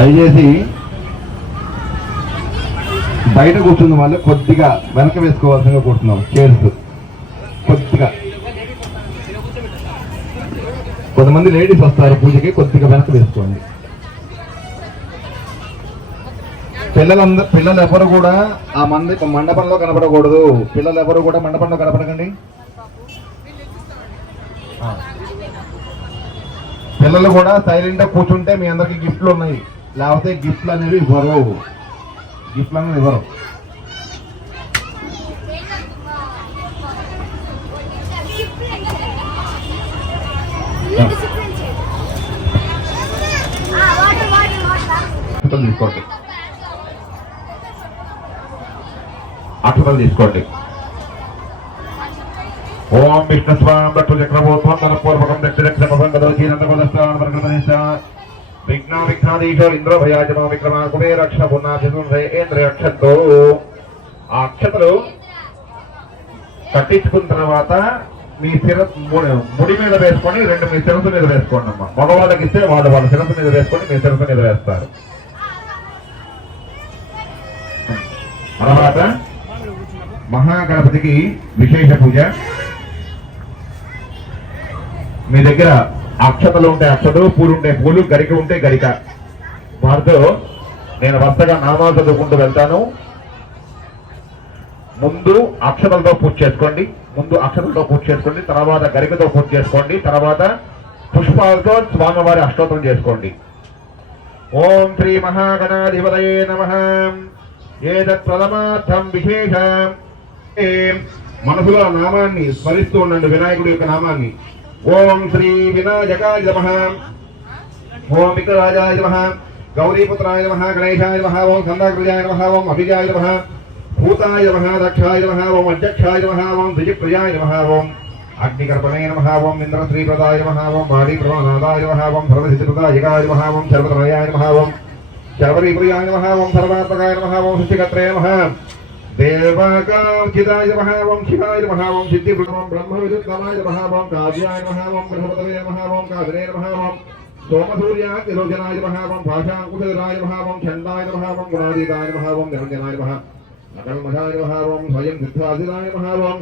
దయచేసి బయట కూర్చున్న వాళ్ళు కొద్దిగా వెనక వేసుకోవాల్సిందిగా కూర్చున్నాం. చైర్స్ కొద్దిగా, కొంతమంది లేడీస్ వస్తారు పూజకి, కొద్దిగా వెనక వేసుకోండి. పిల్లలు ఎవరు కూడా ఆ మండపంలో కనపడకూడదు. పిల్లలు ఎవరు కూడా మండపంలో కనపడకండి. పిల్లలు కూడా సైలెంట్ గా కూర్చుంటే మీ అందరికి గిఫ్ట్లు ఉన్నాయి, లేకపోతే గిఫ్ట్లు అనేవి ఇవ్వరు. గిఫ్ట్లు అనేవి ఇవ్వరు. తీసుకోండి, అక్షతలు తీసుకోండి. ఓం విష్ణుస్వాం దట్టు చక్రభూత్వం తనపూర్వకం విఘ్నాధీశో ఇంద్ర భయాజమా విక్రమా కుబేరక్ష పునాభింద్రేంద్రక్షతో. ఆ అక్షతలు కట్టించుకున్న తర్వాత మీ ముడి మీద వేసుకొని రెండు మీ శిరస్సు మీద వేసుకోండి అమ్మా. మగవాళ్ళకి ఇస్తే వాళ్ళ శిరస్సు మీద వేసుకొని మీ శిరస్సు మీద వేస్తారు. తర్వాత మహాగణపతికి విశేష పూజ. మీ దగ్గర అక్షతలు ఉంటే అక్షతలు, పూలు ఉంటే పూలు, గరిక ఉంటే గరిక. వారితో నేను వరుసగా నామాలు చదువుకుంటూ వెళ్తాను. ముందు అక్షతలతో పూజ చేసుకోండి, తర్వాత గరికతో పూజ చేసుకోండి, తర్వాత పుష్పాలతో స్వామివారి అష్టోత్తరం చేసుకోండి. ఓం శ్రీ మహాగణాధిపతయే నమః. ఏదత్ ప్రథమార్థం విశేషం. మనసులో ఆ నామాన్ని స్మరిస్తూ ఉండండి, వినాయకుడి యొక్క నామాన్ని. ఓం శ్రీ వినాయకాయ నమః, ఓం విఘ్నరాజాయ నమః, గౌరీపుత్రాయ నమః, గణేశాయ నమః, ఓం సందాకృజాయ నమః, ఓం అభిజాయ నమః, భూతాయ నమః, దక్షాయ నమః, ఓం అధ్యక్షాయ నమః, ఓం ద్విజప్రియాయ నమః, ఓం అగ్నికర్పణే నమః, ఓం ఇంద్రశ్రీప్రదాయ నమః, ఓం వాడీప్రమానాదాయ నమః, ఓం సర్వసిద్ధిప్రదాయకాయ నమః, ఓం శర్వతనయాయ నమః, ఓం శర్వరీప్రియాయ నమః, ఓం సర్వాత్మకాయ నమః, ఓం సృష్టికర్త్రే నమః, దేవాకాంచితాయ నమః, ఓం శివాయ నమః, ఓం సిద్ధిప్రదం బ్రహ్మవిదుత్తమాయ నమః, ఓం కావ్యాయ నమః, ఓం బృహపతవే నమః, ఓం కాదరే నమః, ఓం సోమసూర్యాతిలోచనాయ నమః, ఓం భాషాంకుశరాయ నమః, ఓం చండాయ నమః, ఓం గుణాదీతాయ నమః, ఓం నిరంజనాయ నమః, నకల్మషాయ నమః, ఓం స్వయం సిద్ధాదిరాయ నమః, ఓం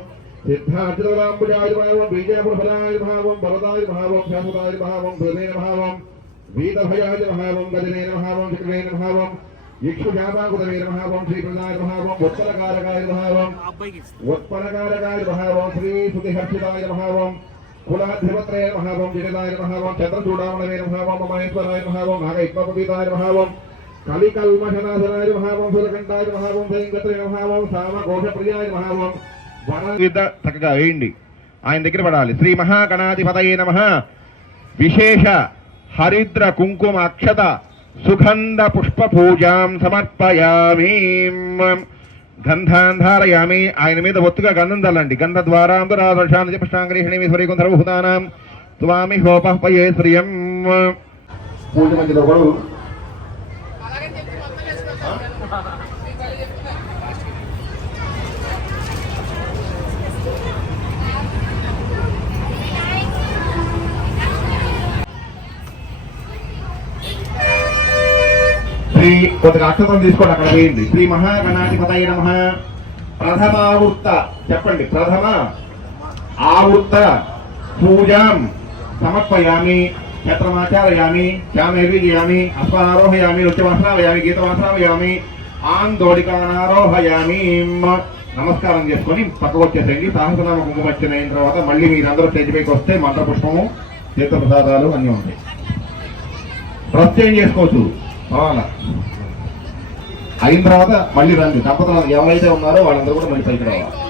సిద్ధార్థరాంబుజాయ నమః, ఓం బీజాపురఫలాయ నమః, ఓం బలదాయ నమః, ఓం శాశ్వతాయ నమః, ఓం భృదే నమః, ఓం వీతభయాయ నమః, ఓం గజనే నమః, ఓం చక్రే నమః, ఓం ఇక్షుజాతాకుతవే నమః, ఓం శ్రీప్రదాయ నమః, ఓం ఉత్పలకారకాయ నమః, ఓం ఉత్పలకారకాయ నమః, ఓం శ్రీ శృతిహర్షితాయ నమః, ఓం కులాధిపత్రే నమః, ఓం జగదాయ నమః, ఓం చంద్రచూడామణవే నమః, ఓం మహేశ్వరాయ నమః, ఓం నాగైక్మపీతాయ నమః, ఓం కలికల్మషనాశనాయ నమః, ఓం సురకంఠాయ నమః, ఓం భయంకత్రే నమః, ఓం సామఘోషప్రియాయ నమః, ఓం చక్కగా వేయండి, ఆయన దగ్గర పడాలి. శ్రీ మహాగణాధిపతయే నమః. విశేష హరిద్ర కుంకుమ అక్షత సుగంధ పుష్ప పూజాం సమర్పయామి. గంధాన్ ధారయామి. ఆయన మీద ఒత్తుగా గంధం చల్లండి. గంధ ద్వారాంతరాదర్శాన్ని పుష్టాంగరీషణి స్వరీకం సర్వభూతానాం స్వామి హోపహ్పయే శ్రియం. పూజ మధ్యలో కూడా కొద్దిగా అక్షతం తీసుకోండి, అక్కడ వేయండి. శ్రీ మహాగణాధిపతయే నమః. ప్రథమావృత్త చెప్పండి. ప్రథమ ఆవృత్త పూజాం సమర్పయామి. క్షేత్రమాచారయామి, శ్యామేవిజయామి, అశ్వారోహయామి, నృత్యమాశ్రావయామి, గీతమాశ్రావయామి, ఆందోళికానారోహయామి. నమస్కారం చేసుకొని పక్కకు వచ్చేసేయండి. సహస్రనామ కుంకుమర్చన అయిన తర్వాత మళ్ళీ మీరందరూ స్టేజ్ పైకి వస్తే మంత్రపుష్పము, తీర్థప్రసాదాలు అన్నీ ఉంటాయి. డ్రెస్ చేంజ్ చేసుకోవచ్చు. అయిన తర్వాత మళ్ళీ రండి. దంపతులు ఎవరైతే ఉన్నారో వాళ్ళందరూ కూడా మళ్ళీ పైకి రావాలి.